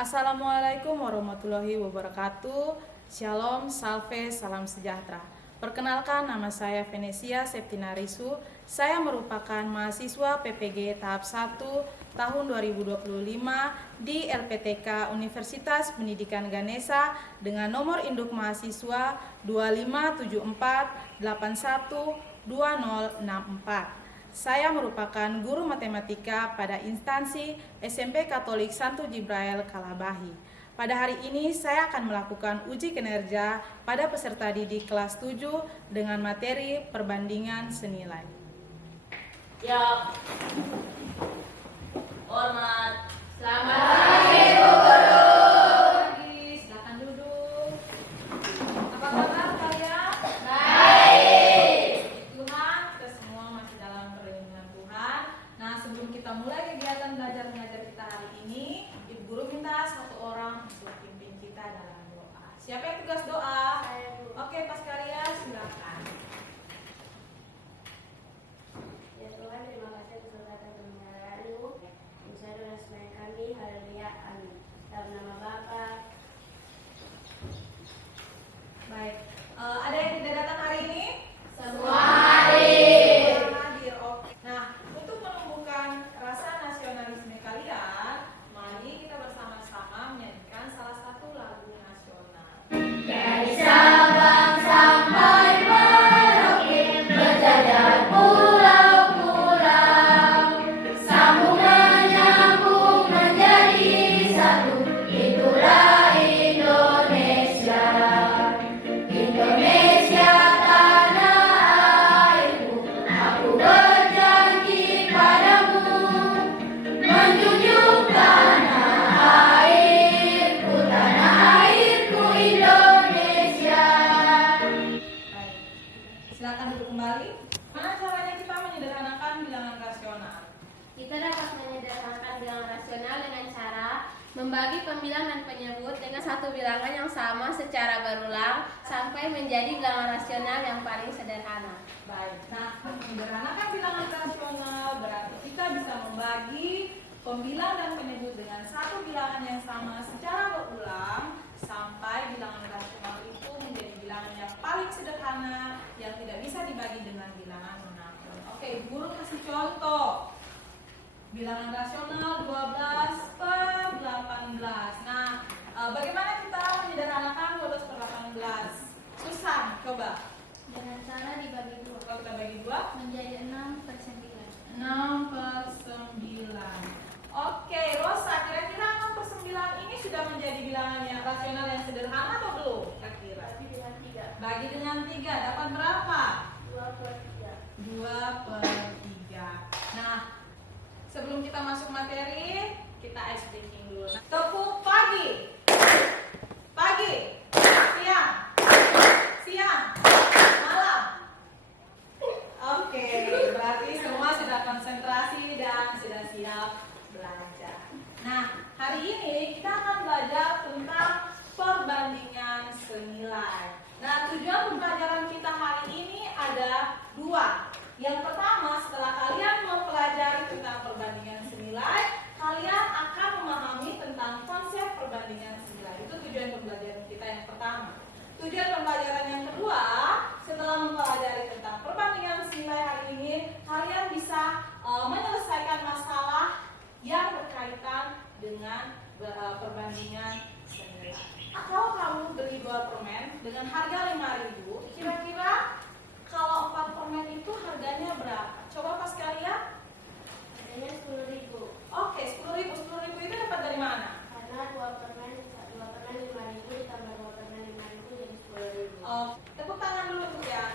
Assalamualaikum warahmatullahi wabarakatuh. Shalom, salve, salam sejahtera. Perkenalkan, nama saya Venesia Septina Risu. Saya merupakan mahasiswa PPG tahap 1 tahun 2025 di LPTK Universitas Pendidikan Ganesha dengan nomor induk mahasiswa 2574812064. Saya merupakan guru matematika pada instansi SMP Katolik Santo Jibrail Kalabahi. Pada hari ini saya akan melakukan uji kinerja pada peserta didik kelas 7 dengan materi perbandingan senilai. Ya. Hormat. Selamat pagi Bu Guru. Silakan duduk. Apa kabar kalian? Baik. Tuhan, kita semua masih dalam perlindungan Tuhan. Nah, sebelum kita mulai kegiatan belajar mengajar kita hari ini, Ibu Guru minta satu orang untuk pimpin kita dalam doa. Siapa yang tugas doa? Saya, Bu. Oke, pas kalian silakan. Ya Tuhan, terima kasih atas kesempatan pembicaraan-Mu. Insya Allah semua kami, haleluya, amin. Dalam nama Bapa. Baik, ada yang tidak datang hari ini? Semua hadir. Semua hadir, oke. Nah, untuk menumbuhkan rasa nasionalisme kalian, mari kita bersama-sama menyanyikan salah satu lagu nasional. Dari Sabang sampai Merauke, berjajar pulau-pulau, sambung menyambung menjadi satu, itulah Indonesia. Indonesia tanah airku, aku berjanji padamu, menjunjung tanah airku Indonesia. Baik, silakan duduk kembali. Mana caranya kita menyederhanakan bilangan rasional? Kita dapat menyederhanakan bilangan rasional dengan cara membagi pembilang dan penyebut dengan satu bilangan yang sama secara berulang sampai menjadi bilangan rasional yang paling sederhana. Baik, nah menyederhanakan bilangan rasional berarti kita bisa membagi pembilang dan penyebut dengan satu bilangan yang sama secara berulang sampai bilangan rasional itu menjadi bilangan yang paling sederhana yang tidak bisa dibagi dengan bilangan manapun. Oke, guru kasih contoh. Bilangan rasional 12 per 18. Nah, bagaimana kita menyederhanakan 12 per 18? Susan, coba. Dengan cara dibagi dua Kalau kita bagi 2, menjadi 6/9. 6 per 9. Oke, Rosa, kira-kira 6 per 9 ini sudah menjadi bilangan yang rasional yang sederhana atau belum? Kira-kira. Bagi dengan 3. Bagi dengan 3, dapat berapa? 2/3. 2 per 3. Nah, sebelum kita masuk materi, kita ice breaking dulu. Nah, tepuk pagi. Pagi. Siang. Siang. Malam. Oke, berarti semua sudah konsentrasi dan sudah siap belajar. Nah, hari ini kita akan belajar tentang perbandingan senilai. Nah, tujuan pembelajaran kita hari ini ada 2. Yang pertama, setelah kalian mempelajari tentang perbandingan senilai, kalian akan memahami tentang konsep perbandingan senilai. Itu tujuan pembelajaran kita yang pertama. Tujuan pembelajaran yang kedua, setelah mempelajari tentang perbandingan senilai hari ini, kalian bisa menyelesaikan masalah yang berkaitan dengan perbandingan senilai. Kalau kamu beli 2 permen dengan harga 5.000, kira-kira kalau 4 permen itu harganya berapa? Coba pas kalian. Harganya 10.000. Oke, 10.000. 10.000 itu dapat dari mana? Karena 2 permen 5.000 ditambah 2 permen 5.000 jadi 10.000. Tepuk tangan dulu tuh ya.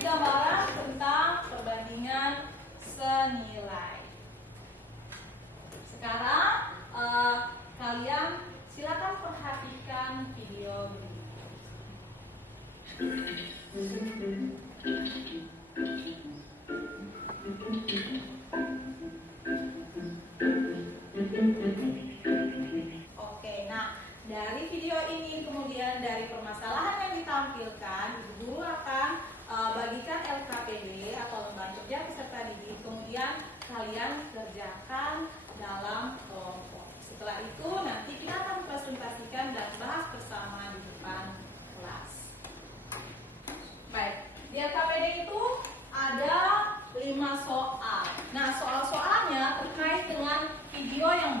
Gambaran tentang perbandingan senilai. Sekarang kalian silakan perhatikan video berikut.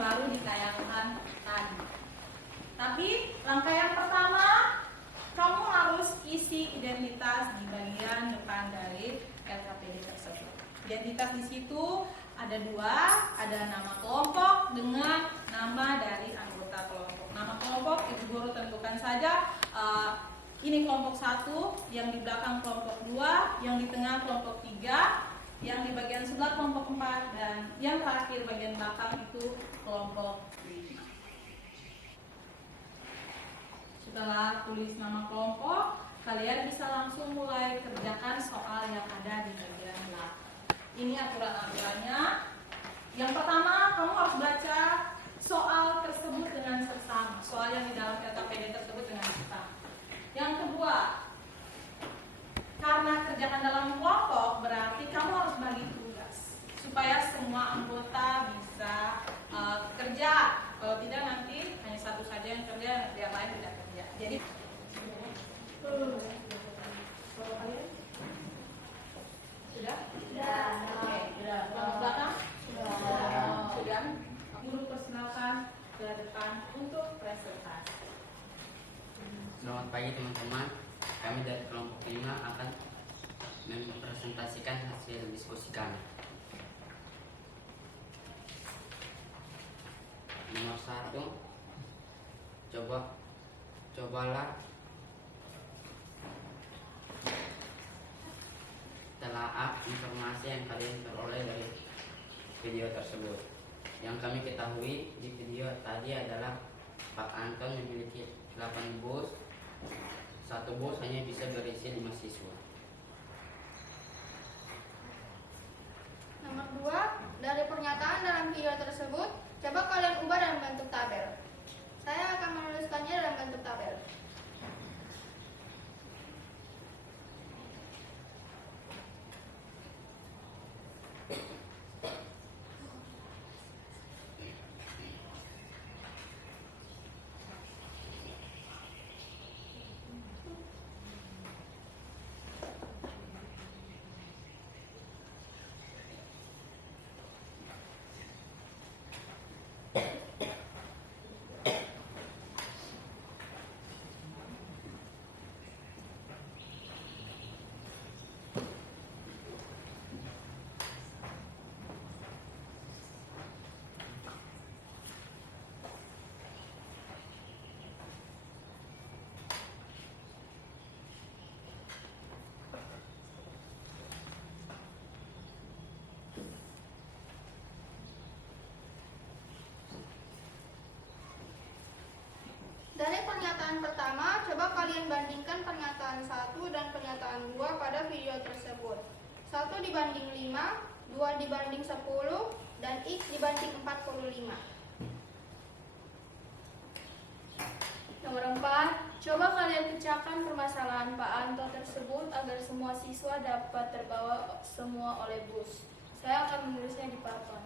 baru ditayangkan tadi. Tapi langkah yang pertama, kamu harus isi identitas di bagian depan dari LKPD tersebut. Identitas di situ ada dua, ada nama kelompok dengan nama dari anggota kelompok. Nama kelompok Ibu Guru tentukan saja ini kelompok 1, yang di belakang kelompok 2, yang di tengah kelompok 3, yang di bagian sebelah kelompok 4, dan yang terakhir bagian belakang itu kelompok 5. Setelah tulis nama kelompok, kalian bisa langsung mulai kerjakan soal yang ada di bagian belakang. Ini aturan-aturannya. Yang pertama, kamu harus baca soal tersebut dengan seksama. Soal yang di dalam LKPD tersebut dengan seksama. Yang kedua, karena kerjakan dalam kelompok, berarti kamu harus bagi tugas supaya semua anggota bisa kerja. Kalau tidak nanti hanya satu saja yang kerja, yang lain tidak kerja. Jadi sudah? Sudah. Oke. Kelompok belakang? Sudah. Guru persilakan ke depan untuk presentasi. Selamat pagi teman-teman, kami dari kelompok 5 akan mempresentasikan hasil diskusi kami. Nomor 1, cobalah telaah informasi yang kalian peroleh dari video tersebut. Yang kami ketahui di video tadi adalah Pak Anton memiliki 8 bus. Satu bus hanya bisa berisi 5 siswa. Nomor 2, dari pernyataan dalam video tersebut, coba kalian ubah dalam bentuk tabel. Saya akan menuliskannya dalam bentuk tabel. Dari pernyataan pertama, coba kalian bandingkan pernyataan 1 dan pernyataan 2 pada video tersebut. 1 dibanding 5, 2 dibanding 10, dan X dibanding 45. Nomor 4, coba kalian pecahkan permasalahan Pak Anto tersebut agar semua siswa dapat terbawa semua oleh bus. Saya akan menulisnya di papan.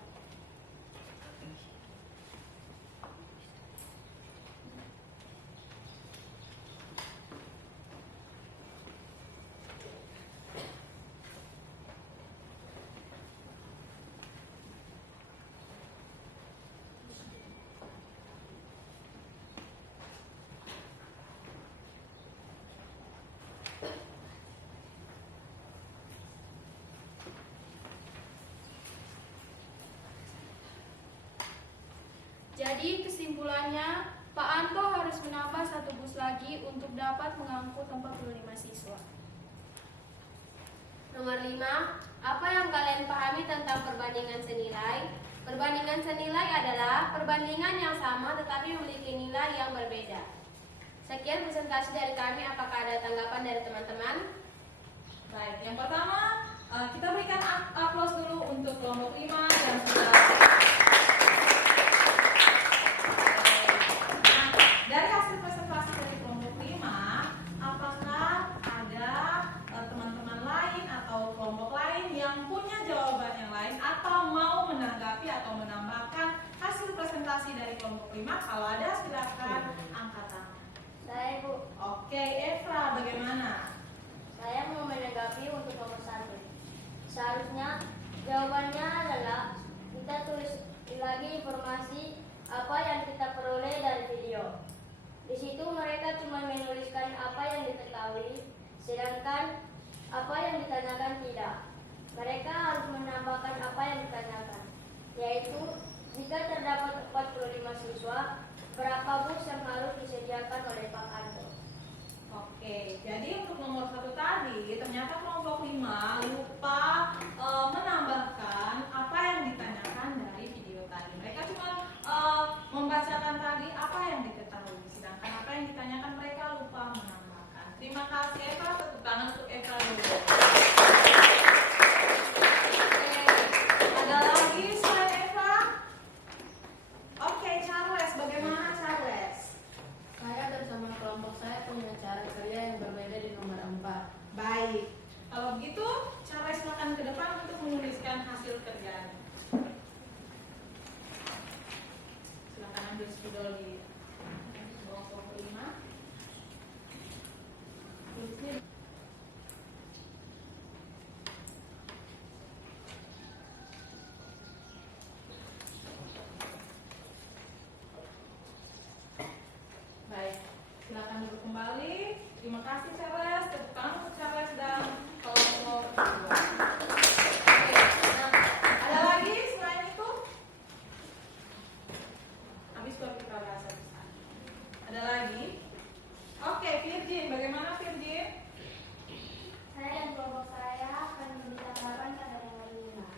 Jadi kesimpulannya, Pak Anto harus menambah 1 bus lagi untuk dapat mengangkut 45 siswa. Nomor 5, apa yang kalian pahami tentang perbandingan senilai? Perbandingan senilai adalah perbandingan yang sama tetapi memiliki nilai yang berbeda. Sekian presentasi dari kami, apakah ada tanggapan dari teman-teman? Baik, yang pertama kita berikan aplaus dulu untuk kelompok 5 yang sudah. Dari hasil presentasi dari kelompok 5, apakah ada teman-teman lain atau kelompok lain yang punya jawaban yang lain atau mau menanggapi atau menambahkan hasil presentasi dari kelompok 5? Kalau ada, silakan angkat tangan. Saya Bu, Oke, Eva, bagaimana? saya mau menanggapi untuk nomor 1. Seharusnya jawabannya adalah kita tulis lagi informasi apa yang kita peroleh dari video. Di situ mereka cuma menuliskan apa yang diketahui, sedangkan apa yang ditanyakan tidak. Mereka harus menambahkan apa yang ditanyakan, yaitu jika terdapat 45 siswa, berapa bus yang harus disediakan oleh Pak Anto. Oke, jadi untuk nomor 1 tadi ternyata kelompok 5 lupa menambahkan apa yang ditanyakan dari video tadi. Mereka cuma membacakan tadi apa yang diketahui, sedangkan apa yang ditanyakan mereka lupa menambahkan. Terima kasih Eva, tepuk tangan untuk Eva dulu. Oke, ada lagi selain Eva? Oke, Charles, bagaimana Charles? Saya bersama kelompok saya punya cara kerja yang berbeda di nomor 4. Baik, kalau begitu Charles silakan ke depan untuk menuliskan hasil kerjanya. Silakan ambil spidol di kelompok 5. Tulisnya. Baik, silakan duduk kembali. Terima kasih Charles, tepuk tangan untuk Charles dan kelompok 2. Oke, nah, ada lagi selain itu? Habis baru kita bahas satu-satu. Ada lagi? Oke, Virgin, bagaimana Virgin? Saya dan kelompok saya akan memberi tanggapan pada nomor 5.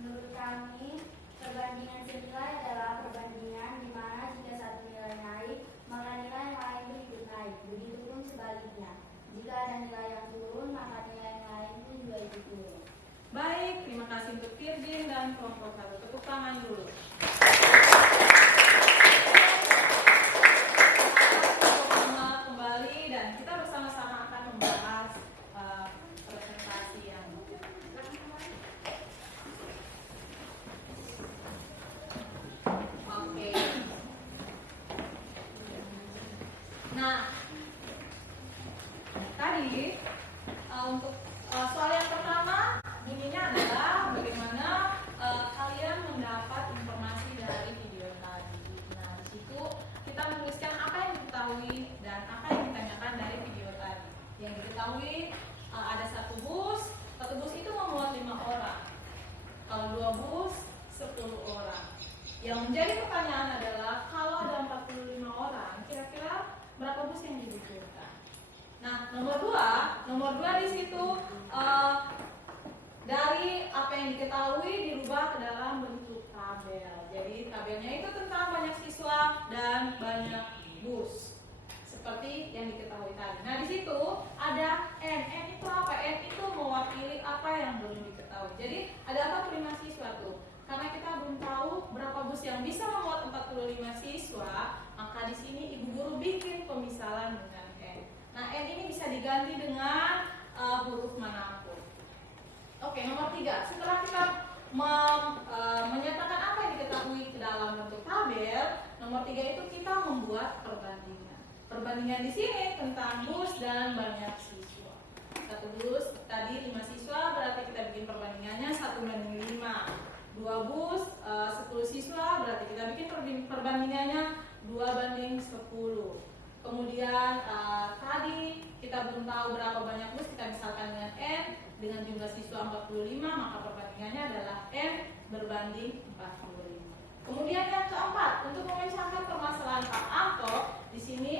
Menurut kami, perbandingan senilai adalah perbandingan di mana jika satu nilai naik, maka nilai yang lain pun ikut naik. Begitupun sebaliknya. Jika ada nilai yang turun, maka nilai yang lain pun juga ikut turun. Baik, terima kasih untuk Virgin dan kelompok 1. Tepuk tangan dulu. Kembali dan kita bersama-sama akan membahas presentasi yang oke. Nah, tadi untuk soal yang pertama bunyinya adalah bagaimana kalian mendapat informasi dari video tadi. Nah, di situ kita menuliskan apa yang diketahui dan apa yang ditanyakan dari video tadi. Yang diketahui ada satu bus itu memuat 5 orang. Kalau 2 bus 10 orang. Yang menjadi pertanyaan adalah kalau ada 45 orang, kira-kira berapa bus yang dibutuhkan? Nah, nomor 2 di situ dari apa yang diketahui dirubah ke dalam bentuk tabel. Jadi tabelnya itu tentang banyak siswa dan banyak bus. Seperti yang diketahui tadi. Nah, di situ ada N. N itu apa? N itu mewakili apa yang belum diketahui. Jadi ada 45 siswa tuh. Karena kita belum tahu berapa bus yang bisa memuat 45 siswa, maka di sini ibu guru bikin pemisalan dengan N. Nah, N ini bisa diganti dengan huruf manapun. Oke, nomor 3. Setelah kita menyatakan apa yang diketahui ke dalam bentuk tabel, nomor 3 itu kita membuat perbandingan. Perbandingan di sini tentang bus dan banyak siswa. Satu bus tadi 5 siswa, berarti kita bikin perbandingannya 1:5. 2 bus 10 siswa, berarti kita bikin perbandingannya 2:10. Kemudian tadi kita belum tahu berapa banyak bus, kita misalkan dengan N dengan jumlah siswa 45, maka perbandingannya adalah N berbanding 45. Kemudian yang keempat, untuk memecahkan permasalahan Pak Anto, di sini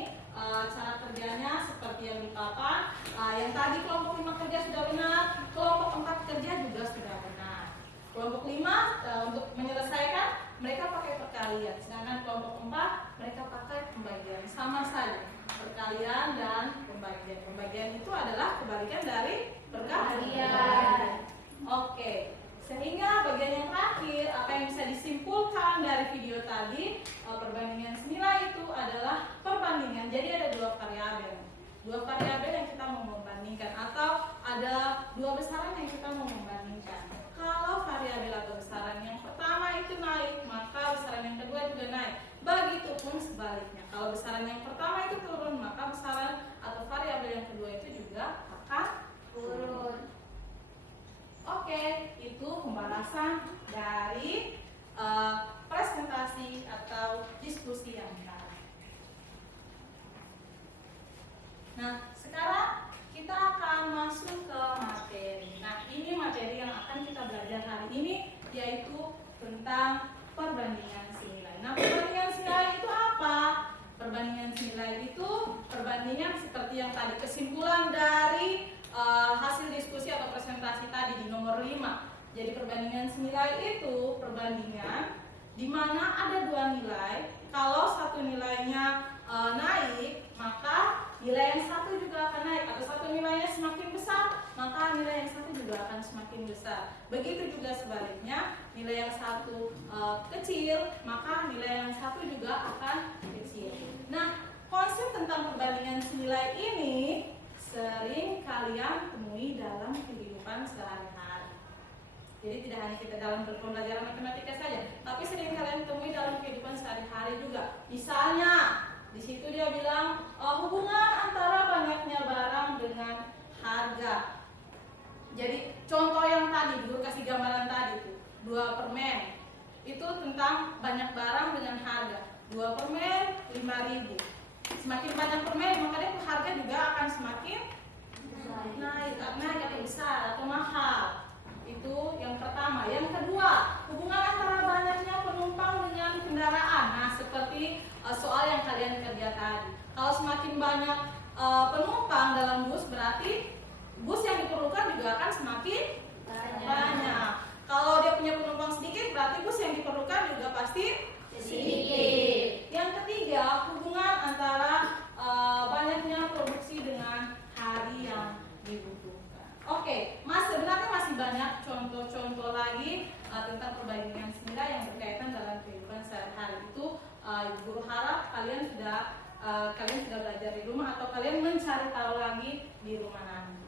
cara kerjanya seperti yang di papan. Yang tadi kelompok 5 kerja sudah benar, kelompok 4 kerja juga sudah benar. Kelompok 5 untuk menyelesaikan mereka pakai perkalian, sedangkan kelompok 4 mereka pakai pembagian. Sama saja, perkalian dan pembagian. Pembagian itu adalah kebalikan dari perkalian. Oke. Sehingga bagian yang terakhir, apa yang bisa disimpulkan dari video tadi, perbandingan senilai itu adalah perbandingan. Jadi ada 2 variabel. 2 variabel yang kita mau membandingkan, atau ada 2 besaran yang kita mau membandingkan. Kalau variabel atau besaran yang pertama itu naik, maka besaran yang kedua juga naik. Begitupun sebaliknya. Kalau besaran yang pertama itu turun, maka besaran atau variabel yang kedua itu juga akan turun. Oke, itu pembahasan dari presentasi atau diskusi yang tadi. Nah, sekarang kita akan masuk ke materi. Nah, ini materi yang akan kita belajar hari ini, yaitu tentang perbandingan senilai. Nah, perbandingan senilai itu apa? Perbandingan senilai itu perbandingan seperti yang tadi, kesimpulan dari hasil diskusi atau presentasi tadi di nomor 5. Jadi perbandingan senilai itu perbandingan di mana ada dua nilai. Kalau satu nilainya naik, maka nilai yang satu juga akan naik. Atau satu nilainya semakin besar, maka nilai yang satu juga akan semakin besar. Begitu juga sebaliknya, nilai yang satu kecil, maka nilai yang satu juga akan kecil. Nah, konsep tentang perbandingan senilai ini sering kalian temui dalam kehidupan sehari-hari. Jadi tidak hanya kita dalam pembelajaran matematika saja, tapi sering kalian temui dalam kehidupan sehari-hari juga. Misalnya, di situ dia bilang hubungan antara banyaknya barang dengan harga. Jadi contoh yang tadi, guru kasih gambaran tadi tuh, 2 permen. Itu tentang banyak barang dengan harga. 2 permen 5.000. Semakin banyak permen, maka dia harga juga akan semakin naik atau besar atau mahal. Itu yang pertama. Yang kedua, hubungan antara banyaknya penumpang dengan kendaraan. Nah, seperti soal yang kalian kerja tadi. Kalau semakin banyak penumpang dalam bus, berarti bus yang diperlukan juga akan semakin banyak. Kalau dia punya penumpang sedikit, berarti bus yang diperlukan juga pasti sedikit. Yang ketiga, hubungan antara banyaknya produksi dengan hari yang dibutuhkan. Oke, sebenarnya masih banyak contoh-contoh lagi tentang perbandingan senilai yang berkaitan dalam kehidupan sehari-hari. Itu guru harap kalian sudah belajar di rumah atau kalian mencari tahu lagi di rumah nanti.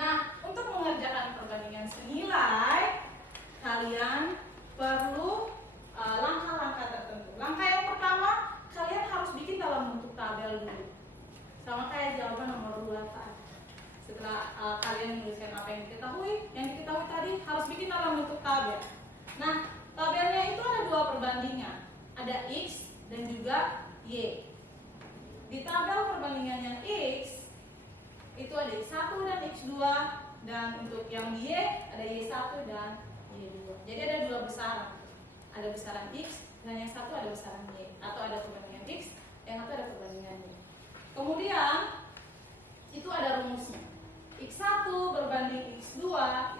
Nah, untuk mengerjakan perbandingan senilai, kalian perlu langkah-langkah tertentu. Langkah yang pertama, kalian harus bikin dalam bentuk tabel dulu. Sama kayak jawaban nomor 2 tadi. Setelah kalian menuliskan apa yang diketahui tadi harus bikin dalam bentuk tabel. Nah, tabelnya itu ada 2 perbandingan. Ada X dan juga Y. Di tabel perbandingan yang X itu ada X1 dan X2, dan untuk yang Y ada Y1 dan Y2. Jadi ada 2 besaran. Ada besaran X dan yang satu ada besaran Y, atau ada perbandingan X, yang satu ada perbandingan Y. Kemudian itu ada rumusnya. X1 berbanding X2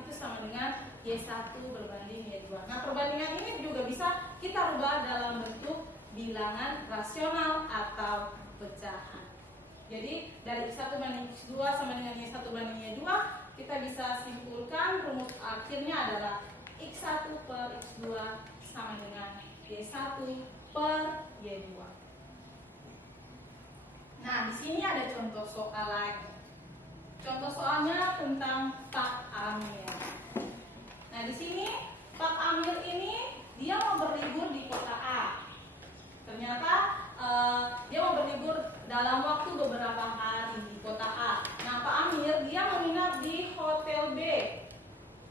itu sama dengan Y1 berbanding Y2. Nah, perbandingan ini juga bisa kita rubah dalam bentuk bilangan rasional atau pecahan. Jadi dari X1 banding X2 sama dengan Y1 banding Y2, kita bisa simpulkan rumus akhirnya adalah X1 per X2 sama dengan Y1 per Y2. Nah, di sini ada contoh soal lagi. Contoh soalnya tentang Pak Amir. Nah, di sini Pak Amir ini dia mau berlibur di kota A. Ternyata dia mau berlibur dalam waktu beberapa hari di kota A. Nah, Pak Amir dia menginap di Hotel B.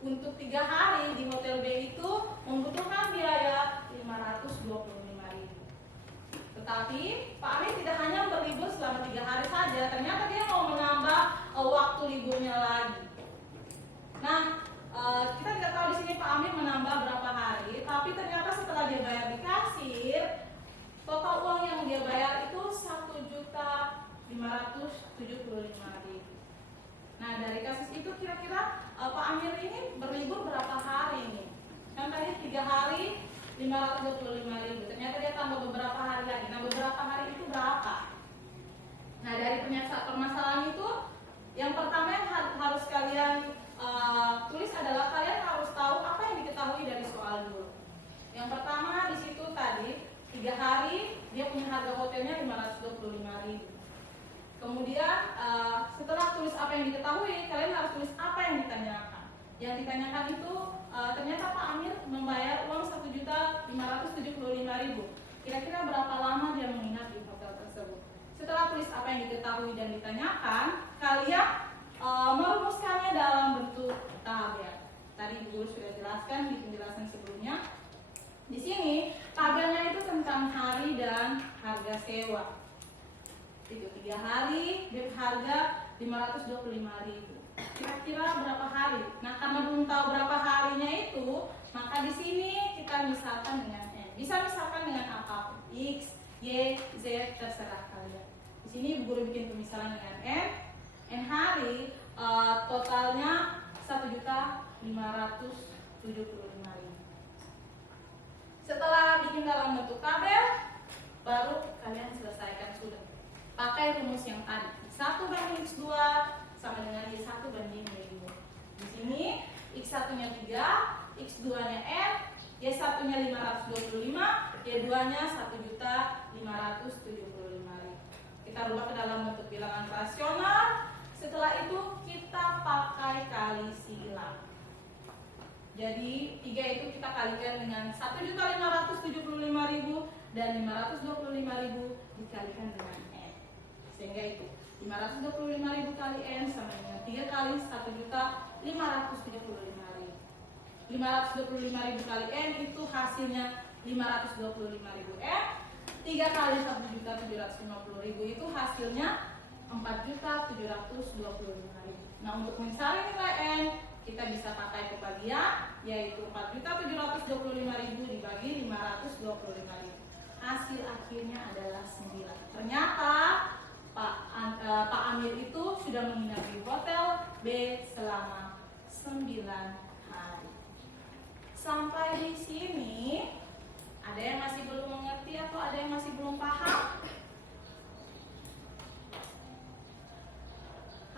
Untuk 3 hari di Hotel B itu membutuhkan biaya 525.000. Tetapi Pak Amir tidak hanya berlibur selama 3 hari saja, ternyata dia mau menambah waktu liburnya lagi. Nah, kita tidak tahu di sini Pak Amir menambah berapa hari, tapi ternyata setelah dia bayar di kasir, total uang yang dia bayar itu 1.575.000. Nah, dari kasus itu kira-kira Pak Amir ini berlibur berapa hari ini? Kan tadi 3 hari 525.000. Ternyata dia tambah beberapa hari lagi. Nah, beberapa hari itu berapa? Nah, dari permasalahan itu, yang pertama yang harus kalian tulis adalah kalian harus tahu apa yang diketahui dari soal dulu. Yang pertama di situ tadi 3 hari dia punya harga hotelnya 525.000. Kemudian setelah tulis apa yang diketahui, kalian harus tulis apa yang ditanyakan. Yang ditanyakan itu ternyata Pak Amir membayar uang 1.575.000. Kira-kira berapa lama dia menginap di hotel tersebut? Setelah tulis apa yang diketahui dan ditanyakan, kalian merumuskannya dalam bentuk tabel. Tadi Bu Guru sudah jelaskan di penjelasan sebelumnya. Di sini tabelnya itu tentang hari dan harga sewa. Itu 3 hari, DP harga 525.000. Kira-kira berapa hari? Nah, karena belum tahu berapa harinya itu, maka di sini kita misalkan dengan N. Bisa misalkan dengan apapun, X, Y, Z, terserah kalian. Di sini Bu Guru bikin pemisalan dengan N. N hari totalnya 1.575.000. Setelah bikin dalam bentuk tabel, baru kalian selesaikan sudah. Pakai rumus yang tadi, 1/X2 sama dengan Y1/Y2. Di sini X1-nya 3, X2-nya N, Y1-nya 525, Y2-nya 1.575.000. Kita rubah ke dalam bentuk bilangan rasional. Setelah itu kita pakai kali silang. Jadi 3 itu kita kalikan dengan 1.575.000 dan 525.000 dikalikan dengan N. Sehingga itu 525.000 kali N sama dengan 3 kali 1.575.000. 525.000 kali N itu hasilnya 525.000 N. 3 kali 1.750.000 itu hasilnya 4.725.000. Nah, untuk mencari nilai N kita bisa pakai pembagian, yaitu 4.725.000 dibagi 525.000. Hasil akhirnya adalah 9. Ternyata Pak Amir itu sudah menginap di hotel B selama 9 hari. Sampai di sini, ada yang masih belum mengerti atau ada yang masih belum paham?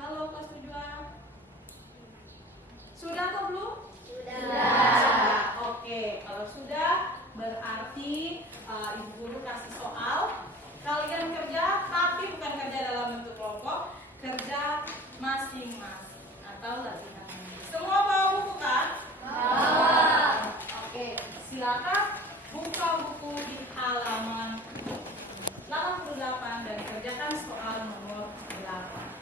Halo kelas 7. Sudah atau belum? Sudah. Oke, kalau sudah berarti Ibu Guru kasih soal. Kalian kerja, tapi bukan kerja dalam bentuk kelompok, kerja masing-masing atau latihan. Semua bawa buku kan? Bawa. Oke, silakan buka buku di halaman 88 dan kerjakan soal nomor 8.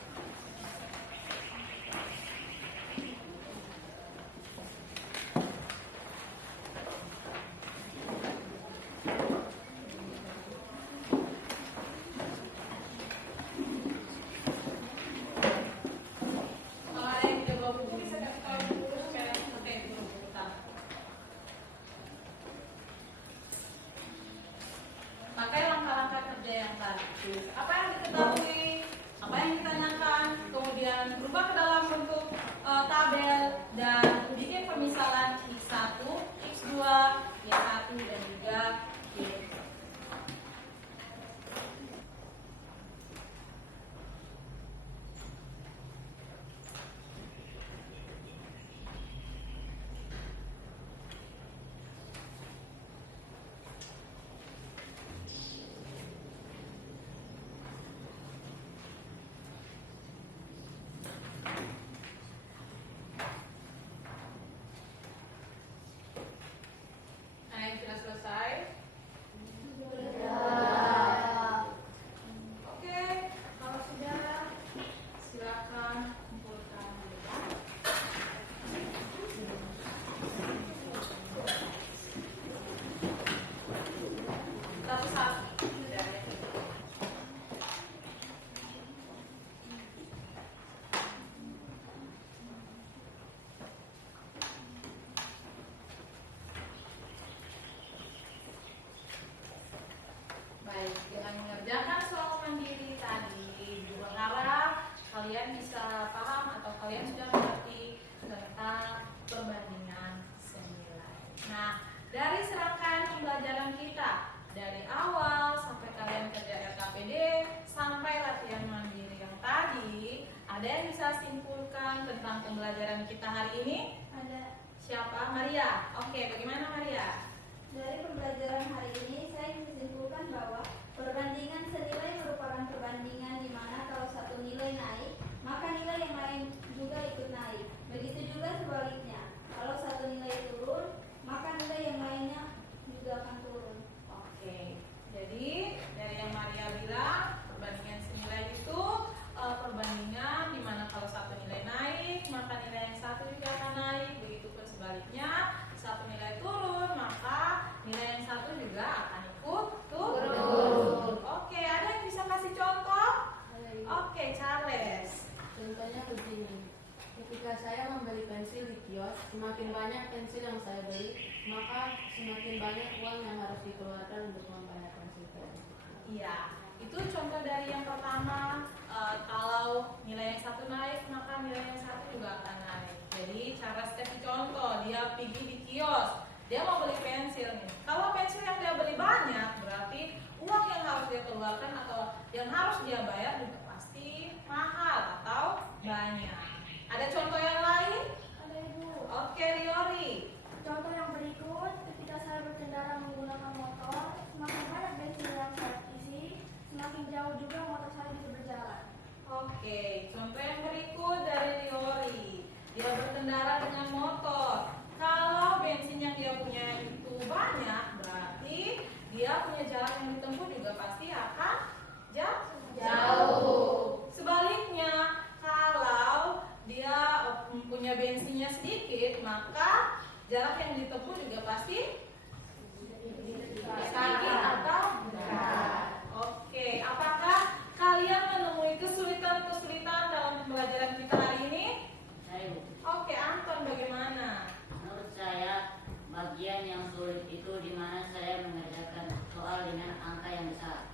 Pakai langkah-langkah kerja yang tadi. Apa yang diketahui, apa yang ditanyakan, kemudian berubah ke dalam bentuk tabel dan bikin pemisalan X1, X2, Y1 dan juga Y2. Sudah selesai? Oke, kalau sudah silakan kumpulkan. Satu-satu. Baik, dengan mengerjakan soal mandiri tadi, berharap kalian bisa paham atau kalian sudah mengerti tentang perbandingan senilai. Nah, dari serangkaian pembelajaran kita, dari awal sampai kalian kerja RKPD, sampai latihan mandiri yang tadi, ada yang bisa simpulkan tentang pembelajaran kita hari ini? Ada. Siapa? Maria. Oke, bagaimana Maria? Dari pembelajaran hari ini, saya menyimpulkan bahwa perbandingan senilai merupakan perbandingan di mana kalau satu nilai naik, maka nilai yang lain juga ikut naik. Begitu juga sebaliknya, kalau satu nilai turun, maka nilai yang lainnya juga akan turun. Oke, jadi dari yang Maria bilang, perbandingan senilai itu perbandingan di mana kalau satu nilai naik, maka nilai yang satu juga akan naik. Begitupun juga akan ikut turun. Oke, ada yang bisa kasih contoh? Oke, Charles. Contohnya begini, ketika saya membeli pensil di kios, semakin banyak pensil yang saya beli, maka semakin banyak uang yang harus dikeluarkan untuk membayar pensil tadi. Iya, itu contoh dari yang pertama. Kalau nilai yang satu naik, maka nilai yang satu juga akan naik. Jadi Charles kasih contoh, dia pergi di kios, dia mau beli pensil nih. Kalau pensil yang dia beli banyak, berarti uang yang harus dia keluarkan atau yang harus dia bayar juga pasti mahal atau banyak. Ada contoh yang lain? Ada Ibu. Oke, Riori. Contoh yang berikut, ketika saya berkendara menggunakan motor, semakin banyak bensin yang saya isi, semakin jauh juga motor saya bisa berjalan. Oke, contoh yang berikut dari Riori. Dia berkendara dengan motor. Kalau bensin yang dia punya itu banyak, berarti dia punya jalan yang ditempuh juga pasti akan jauh. Sebaliknya, kalau dia punya bensinnya sedikit, maka jarak yang ditempuh juga pasti sedikit atau berat. Oke, apakah kalian menemui kesulitan-kesulitan dalam pembelajaran kita hari ini? Saya, Bu. Oke, Anton bagaimana? Menurut saya bagian yang sulit itu di mana saya mengerjakan soal dengan angka yang besar.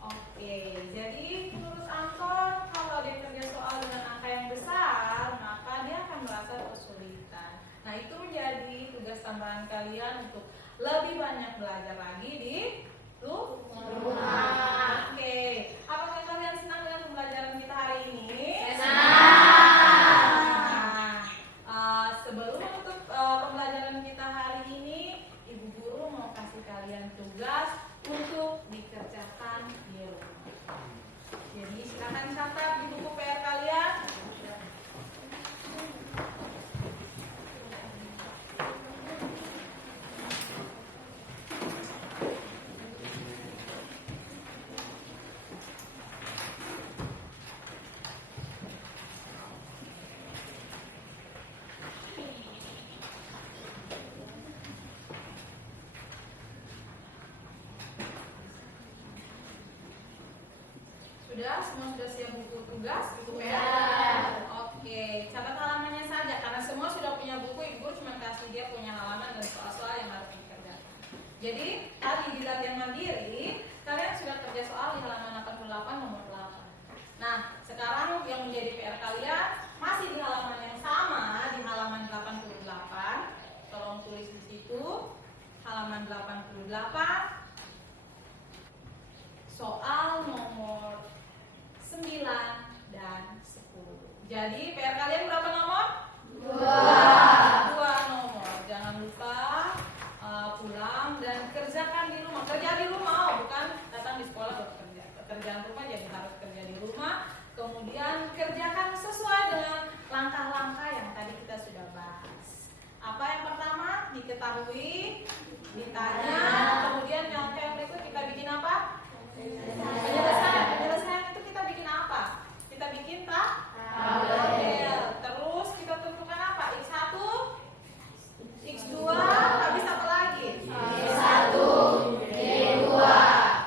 Oke, jadi menurut Anton kalau dia kerja soal dengan angka yang besar, maka dia akan merasa kesulitan. Nah, itu menjadi tugas tambahan kalian untuk lebih banyak belajar lagi di rumah. Oke, apakah kalian senang dengan pembelajaran kita hari ini? Sebelum menutup pembelajaran kita hari ini, Ibu Guru mau kasih kalian tugas untuk dikerjakan di rumah. Jadi silakan catat di buku PR kalian. Sudah? Semua sudah siap buku tugas? Buku PR? Oke, catat halamannya saja karena semua sudah punya buku. Ibu cuma kasih dia punya halaman dan soal-soal yang harus dikerjakan. Jadi, tadi di latihan mandiri, kalian sudah kerja soal di halaman 88 nomor 8. Nah, sekarang yang menjadi PR kalian masih di halaman yang sama, di halaman 88. Tolong tulis di situ, halaman 88. Soal nomor 9 dan 10. Jadi PR kalian berapa nomor? 2 nomor. Jangan lupa pulang dan kerjakan di rumah. Kerja di rumah, bukan datang di sekolah buat kerja. Pekerjaan rumah jadi harus kerja di rumah. Kemudian kerjakan sesuai dengan langkah-langkah yang tadi kita sudah bahas. Apa yang pertama? Diketahui, ditanya, kemudian yang berikut kita bikin apa? Penyelesaian itu kita bikin apa? Kita bikin tabel. Terus kita tentukan apa? X1, X2, habis apa lagi? Y1, Y2.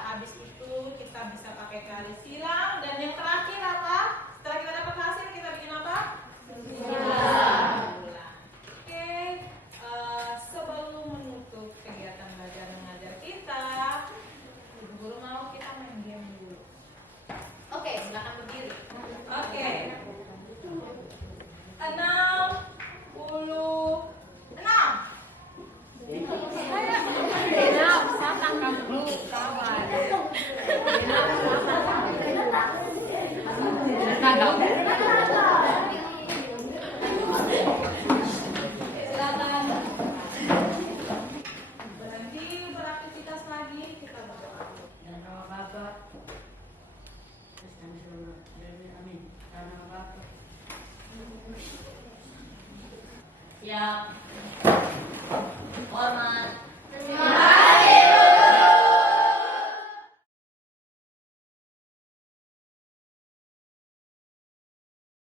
Habis itu kita bisa pakai kali silang. Dan yang terakhir apa? Setelah kita dapat hasil kita bikin apa? Silang. Oke, sebelum menutup kegiatan belajar mengajar kita, Ibu Guru mau kita main game dulu. Oke, silakan berdiri. Oke. 66. Saya tangkap dulu kawan. Silakan berhenti beraktivitas lagi, kita berdoa. Dan nama Bapa, terus kami selalu amin. Dan nama Bapa. Siap. Hormat.